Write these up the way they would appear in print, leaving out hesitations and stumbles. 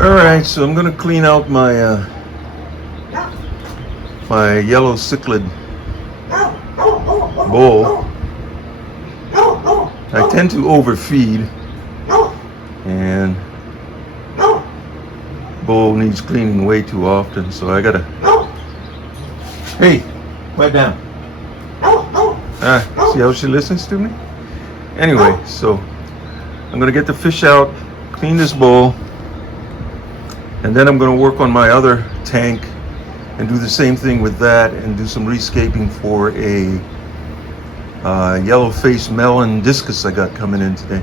All right, so I'm gonna clean out my my yellow cichlid bowl. I tend to overfeed, and bowl needs cleaning way too often, so I gotta. Hey, quiet down. See how she listens to me? Anyway, so I'm gonna get the fish out, clean this bowl, and then I'm gonna work on my other tank and do the same thing with that and do some rescaping for a yellow face melon discus I got coming in today.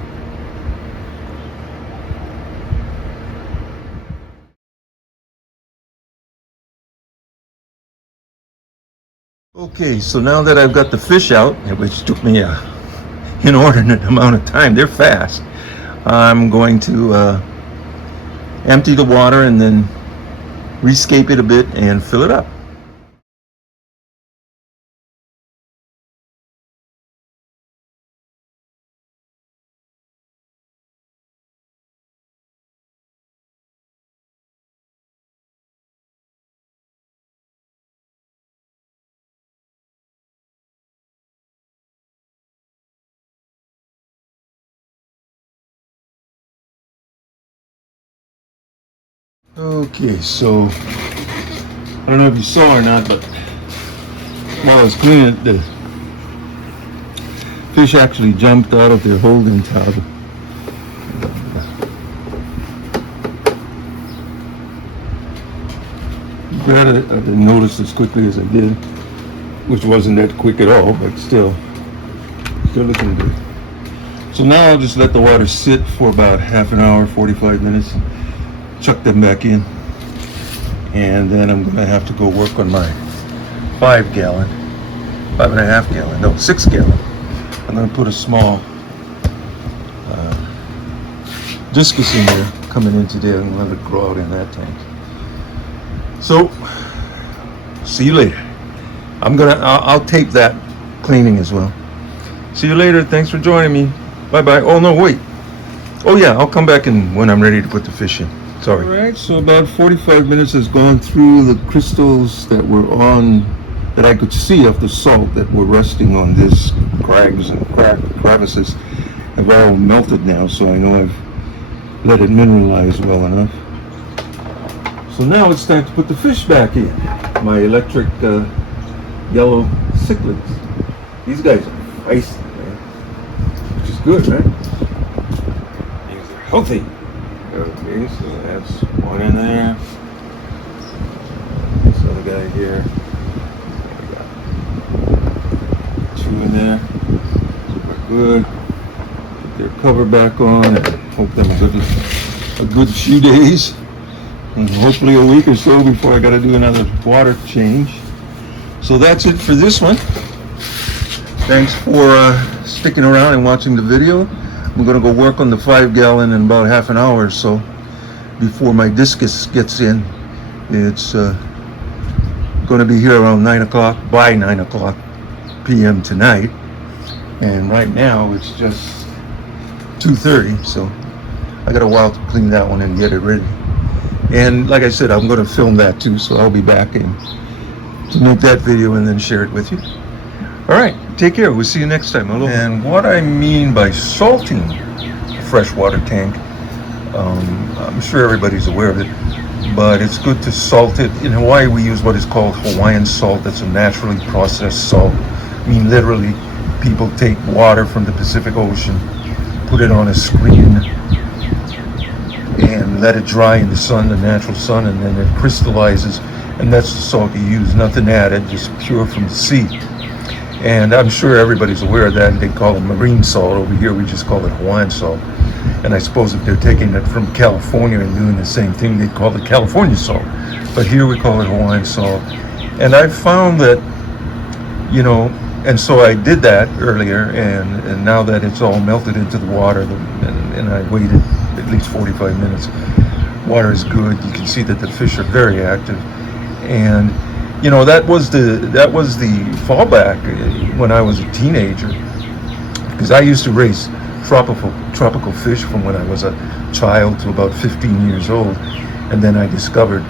Okay, so now that I've got the fish out, which took me an inordinate amount of time, they're fast, I'm going to empty the water and then rescape it a bit and fill it up. Okay, so I don't know if you saw or not, but while I was cleaning it, the fish actually jumped out of their holding tub. Glad I didn't notice as quickly as I did, which wasn't that quick at all, but still looking good. So now I'll just let the water sit for about half an hour, 45 minutes, and chuck them back in. And then I'm gonna have to go work on my 5 gallon, 5.5 gallon, no, 6 gallon. I'm gonna put a small discus in there coming in today. I'm gonna let it grow out in that tank. So, see you later. I'll tape that cleaning as well. See you later. Thanks for joining me. Bye bye. Oh no, wait. Oh yeah, I'll come back when I'm ready to put the fish in. Sorry. All right, so about 45 minutes has gone through. The crystals that were that I could see of the salt that were resting on this crags and crevices have all melted now, so I know I've let it mineralize well enough. So now it's time to put the fish back in. My electric yellow cichlids. These guys are feisty, man. Which is good, right? These are healthy. Okay, so that's one in there. This other guy here. We got 2 in there. Super good. Put their cover back on and hope them a good few days. And hopefully a week or so before I got to do another water change. So that's it for this one. Thanks for sticking around and watching the video. I'm going to go work on the 5 gallon in about half an hour or so before my discus gets in. It's going to be here around 9 o'clock, by 9 o'clock p.m. tonight. And right now it's just 2:30, so I got a while to clean that one and get it ready. And like I said, I'm going to film that too, so I'll be back in to make that video and then share it with you. All right, take care. We'll see you next time. And what I mean by salting a freshwater tank, I'm sure everybody's aware of it, but it's good to salt it. In Hawaii, we use what is called Hawaiian salt. That's a naturally processed salt. I mean, literally, people take water from the Pacific Ocean, put it on a screen, and let it dry in the sun, the natural sun, and then it crystallizes, and that's the salt you use, nothing added, just pure from the sea. And I'm sure everybody's aware of that, and they call it marine salt. Over here we just call it Hawaiian salt. And I suppose if they're taking it from California and doing the same thing, they'd call it California salt. But here we call it Hawaiian salt. And I've found that, you know, and so I did that earlier, and now that it's all melted into the water, and I waited at least 45 minutes, water is good. You can see that the fish are very active. And you know, that was the fallback when I was a teenager, because I used to raise tropical fish from when I was a child to about 15 years old, And then I discovered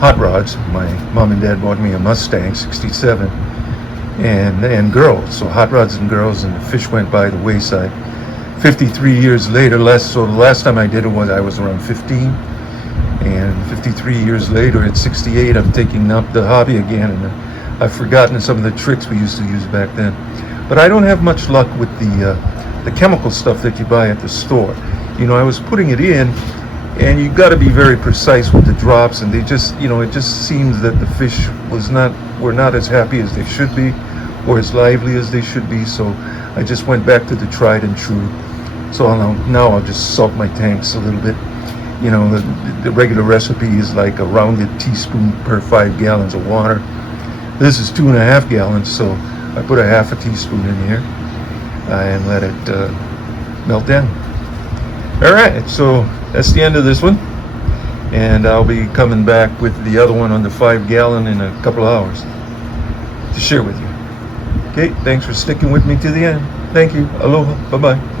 hot rods. My mom and dad bought me a Mustang 67 and girls. So hot rods and girls, and the fish went by the wayside. 53 years later, so the last time I did it was I was around 15. And 53 years later, at 68, I'm taking up the hobby again, and I've forgotten some of the tricks we used to use back then. But I don't have much luck with the chemical stuff that you buy at the store. You know, I was putting it in, and you got to be very precise with the drops, and they just, you know, it just seems that the fish were not as happy as they should be, or as lively as they should be. So I just went back to the tried and true. So now I'll just salt my tanks a little bit. You know, the regular recipe is like a rounded teaspoon per 5 gallons of water. This is 2.5 gallons, so I put a half a teaspoon in here and let it melt down. All right, so that's the end of this one, and I'll be coming back with the other one on the 5 gallon in a couple of hours to share with you. Okay, thanks for sticking with me to the end. Thank you. Aloha. Bye-bye.